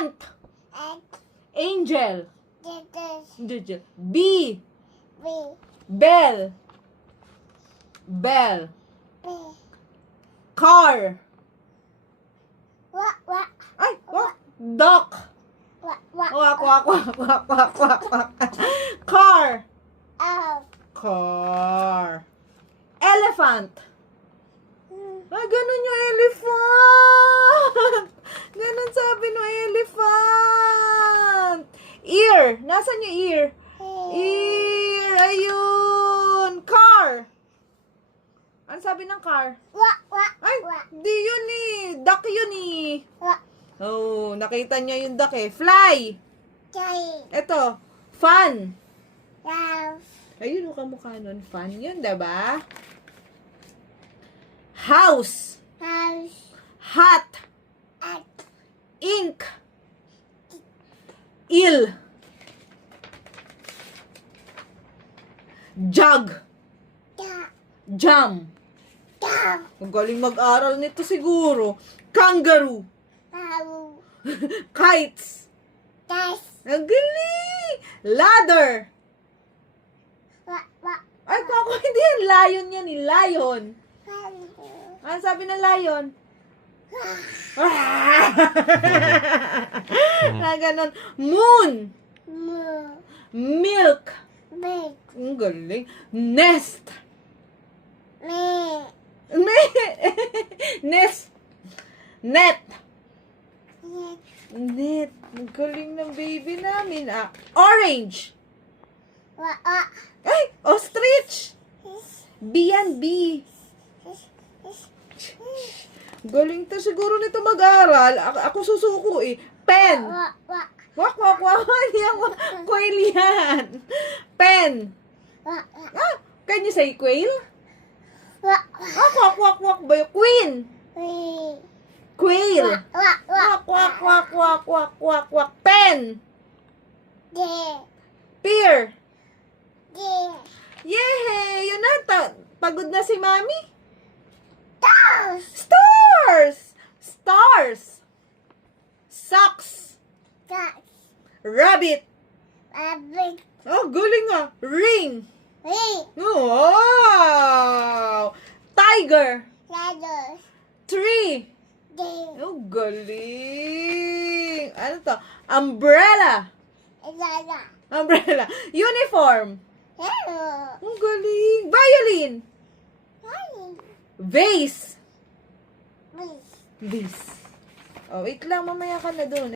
Ant. Angel. B. Bell. Bell. Car. Ay, wak. Duck. Wak, wak, wak, wak, wak, wak, wak. Car. Car. Elephant. Ah, ganun yung elephant. Ganun sabi no elephant. Ear. Nasaan yung ear? Ear. Ayun. Car. Ano sabi ng car? Ay, di yun eh. Duck yun eh. Oh, nakita niya yung duck eh. Fly. Ito. Fun. Ayun, kamukha nun. Fun yun, diba? House. Hat. Ink. Il. Jug. Jam. Ang galing mag-aral nito siguro. Kangaroo. Kites. Ang galing. Ladder. Ay, kako, hindi yan. Lion yan eh. Lion. Ano sabi ng lion? Na ganon. Moon. Milk. Ang galing. Nest. Nest. Net. Net. Ang galing ng baby namin. Orange. Ay, ostrich. B yan, B. Galing to siguro nito mag-aral. Ako susuko eh. Pen. Wak, wak, wak. Hindi ako quail yan. Pen. Can you say quail? Wak, wak, wak, wak. Queen. Quail. Wak, wak, wak, wak, wak, wak, wak. Pen. Pear. Yay! Yun na. Pagod na si Mami. Stars! Stars! Socks! Rabbit! Oh, galing ah! Ring! Wow! Tiger! Tree! Oh, galing! Ano to? Umbrella! Umbrella! Uniform! Oh, galing! Violin! Vase! Vase. Oh, wait lang. Mamaya ka na doon.